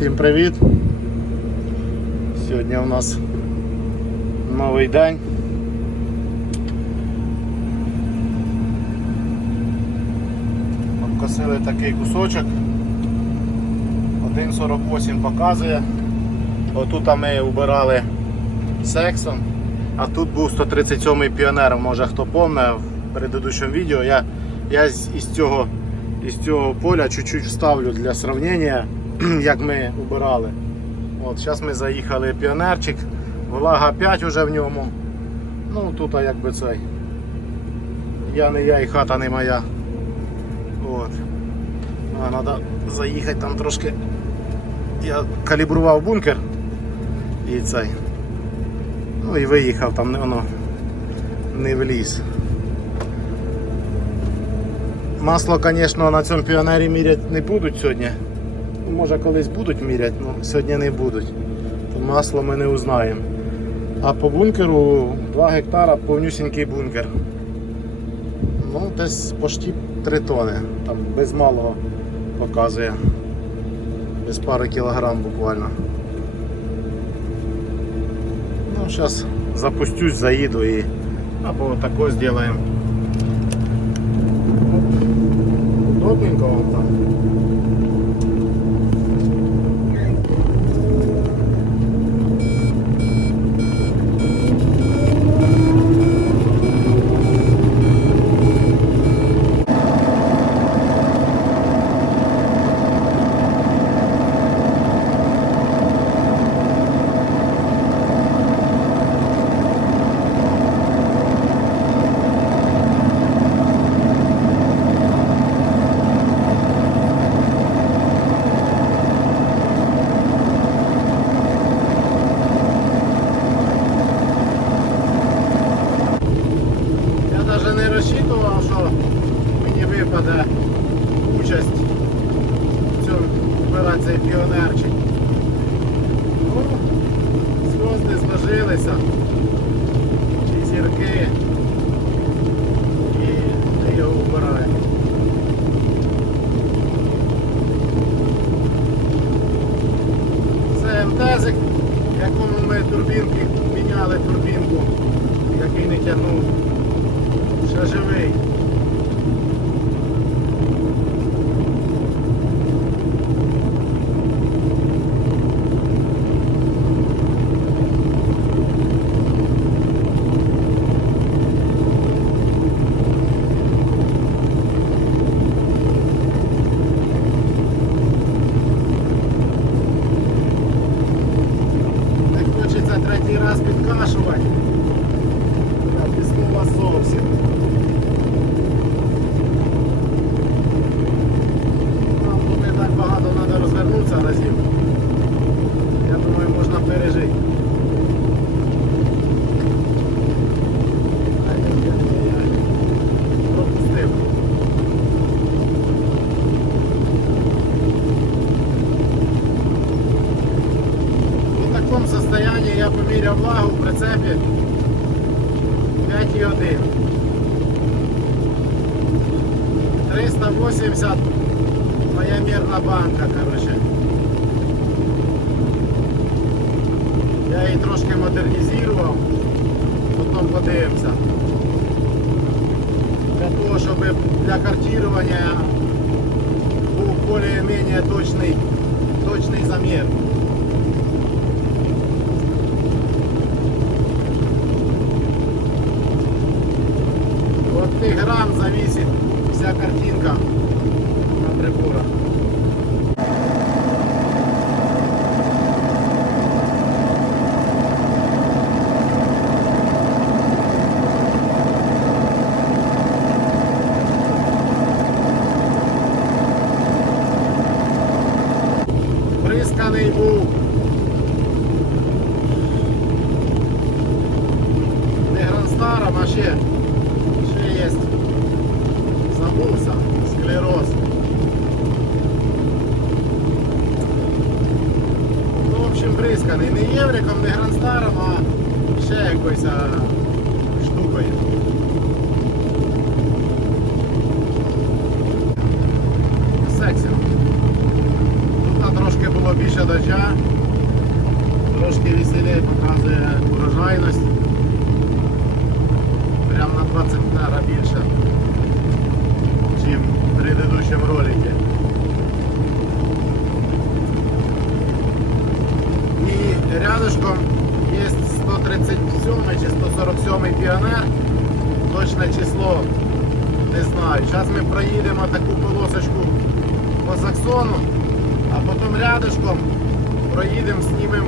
Всім привіт! Сьогодні у нас новий день. Обкосили такий кусочок. 1,48 показує. Отут ми убирали сексом, а тут був 137-й піонер, може хто пам'ятає в предыдущому відео. Я, я із, цього, із цього поля чуть-чуть вставлю для сравнення, як ми убирали. От, Зараз ми заїхали піонерчик, влага 5 вже в ньому. Ну тут якби цей. Я не я і хата не моя. От. А, треба заїхати там трошки. Я калібрував бункер і цей. Ну і виїхав там воно не вліз. Масло, звісно, на цьому піонері міряти не будуть сьогодні. Ну, Може колись будуть міряти, але сьогодні не будуть. Масло ми не узнаємо. А по бункеру 2 гектара повнюсінький бункер. Ну, десь почти 3 тони. Там без малого показує. Без пари кілограм буквально. Ну, зараз запустюсь, заїду і або тако зробимо. Удобненько вам там. 5,1. 380 моя мірна банка, короче. Я її трошки модернізував, потім подивимося. Для того, щоб для картирования був більш-менш точний, точний замір. Грам зависит вся картинка на приборах. Бризканий був. Не гранстаром, а ще, ще є. Забувся. Склероз. Ну, в общем, бризканий. Не євриком, не гранстаром, а ще якоюсь штукою. Сексі. Тут трошки було більше дождя, трошки веселее показує урожайність. Прям на 20 гектара більше, ніж в предыдущем ролике. І рядышком є 137 чи 147 піонер. Точне число не знаю. Зараз ми проїдемо таку полосочку по Саксону, а потім рядышком проїдемо, знімемо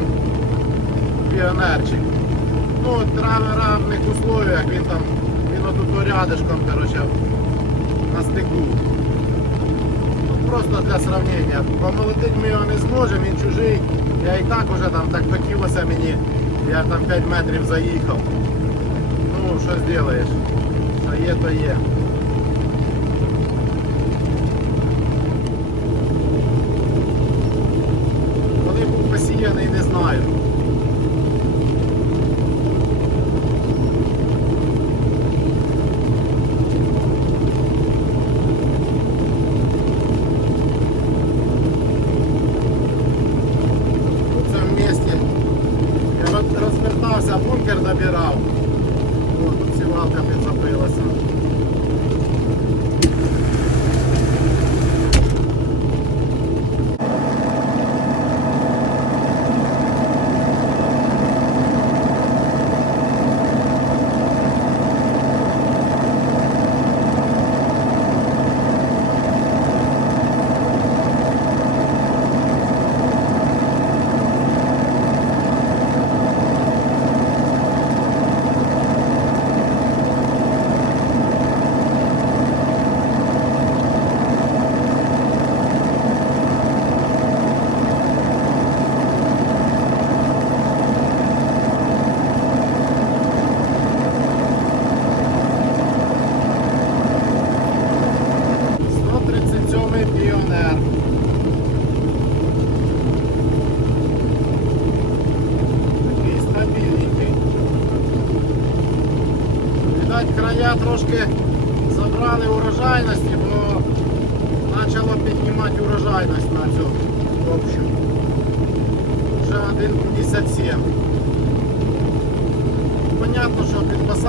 піонерчик. Ну, от в равних условиях він там, він отут рядышком, короче, на стику. Ну, просто для сравнення. Помолотити ми його не зможемо, він чужий. Я і так уже там так хотілося мені. Я там 5 метрів заїхав. Ну, що зробиш? Що є, то є. Коли був посіяний, не знаю.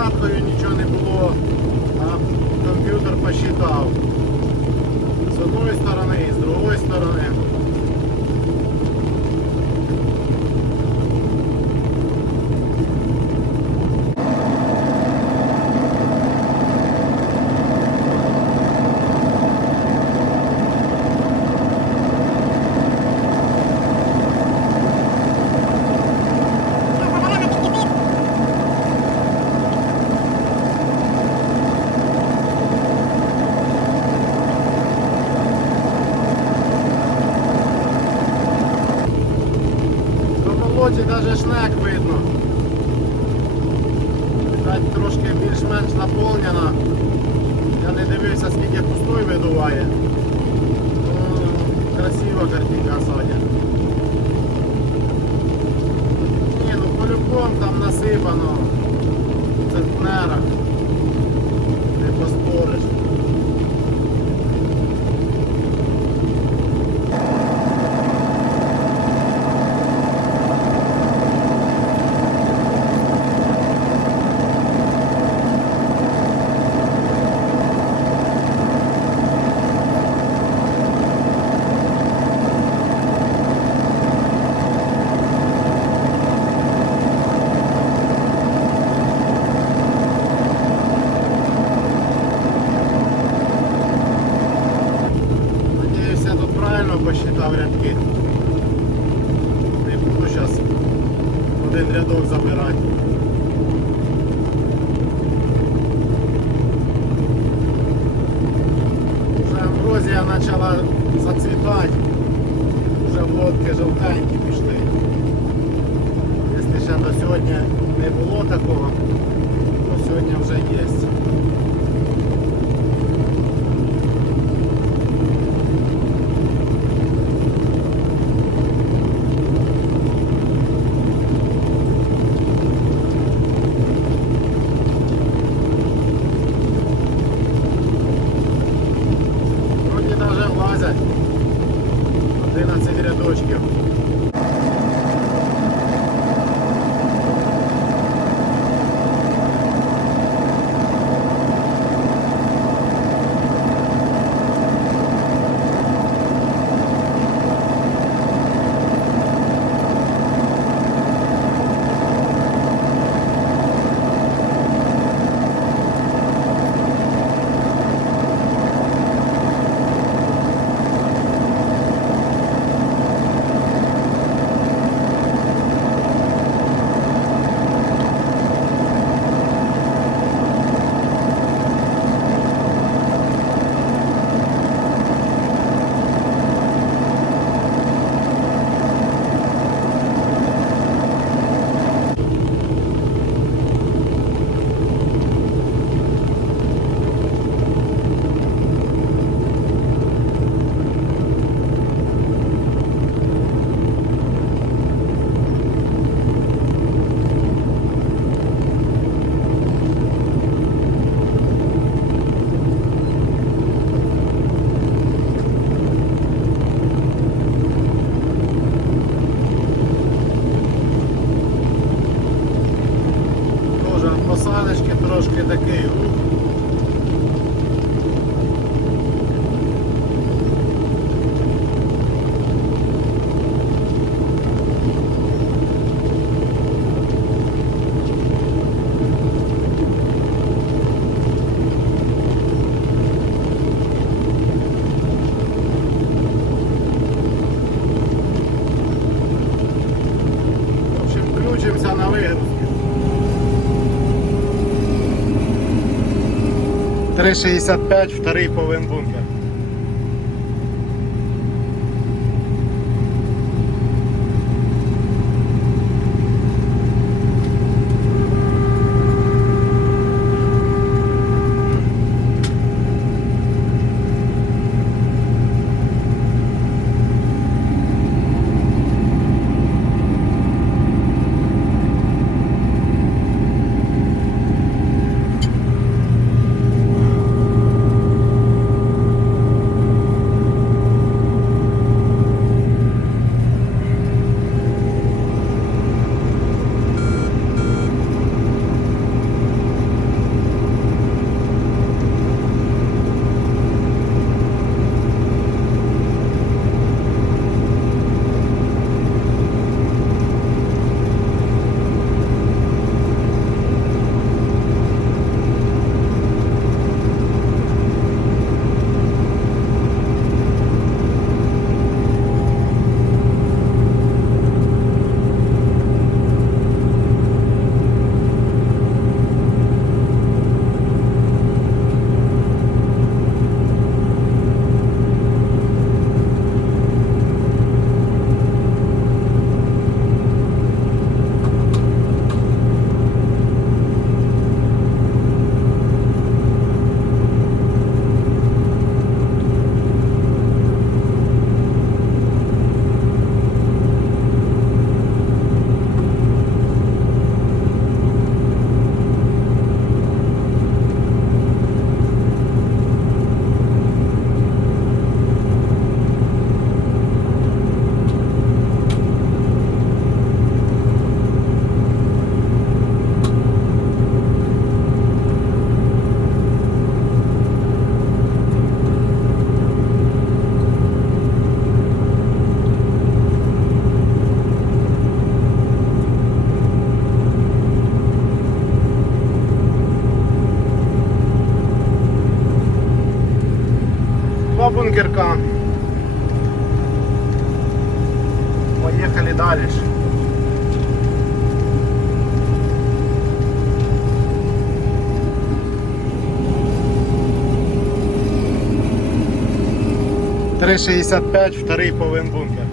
Що нічого не було, навіть шнек видно. Видать, трошки більш-менш наповнена. Я не дивився, скільки пустой видуває. Красива картинка Соня. Ні, ну по-любому там насипано. В центнерах. Не поспориш. Надіюсь, я тут правильно посчитав рядки. Не буду зараз один рядок забирати. Вже амброзія почала зацвітати. Вже водки жовтенькі пішли. Якщо ще до сьогодні не було такого, то сьогодні вже є. 3,65, вторий повинен бункер. 3,65, вторий повен бункер.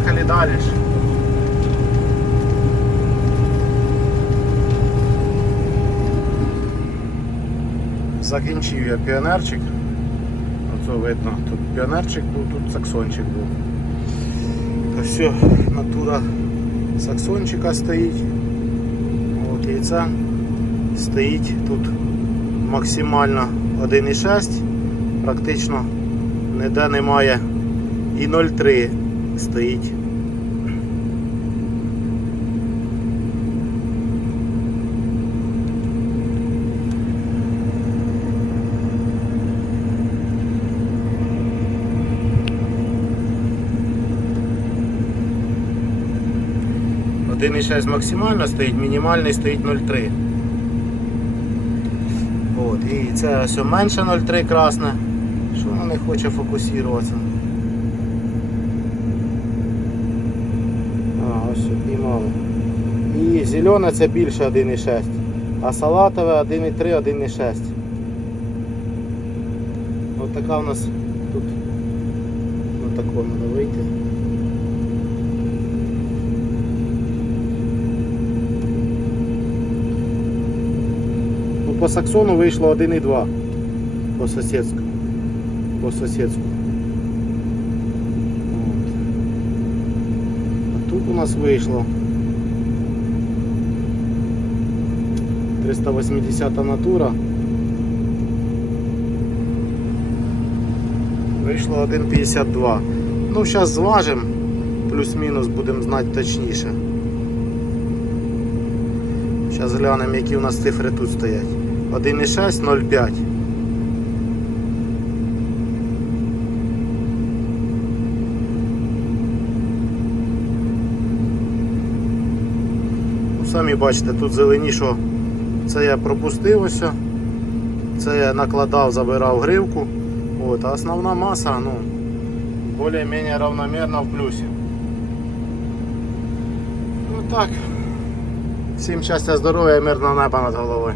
Поїхали далі. Закінчив я піонерчик. Оце видно, тут піонерчик був, тут саксончик був. Все, натура саксончика стоїть. От яйця стоїть тут максимально 1,6, практично ніде немає і 0,3 стоїть. Один і 6 максимально стоїть, мінімальний стоїть 0,3. От, і це все менше 0,3 красне. Що воно не хоче фокусуватися? А, ось все, піймали. І зелене це більше 1,6, а салатове 1,3, 1,6. Ось така у нас тут на такому треба вийти. Ну, по саксону вийшло 1,2 по сусідську. По сусідську. От. А тут у нас вийшло 380 натура. Вийшло 1,52. Ну, зараз зважимо, плюс-мінус будемо знати точніше. Зараз глянемо, які у нас цифри тут стоять. 1,6, 0,5. Ну, Самі бачите, тут зеленішо. Це я пропустив ось. Це я накладав, забирав гривку. От, а основна маса, ну, більш-менш равномірно в плюсі. Ну так. Всім щастя, здоров'я і мирного неба над головою.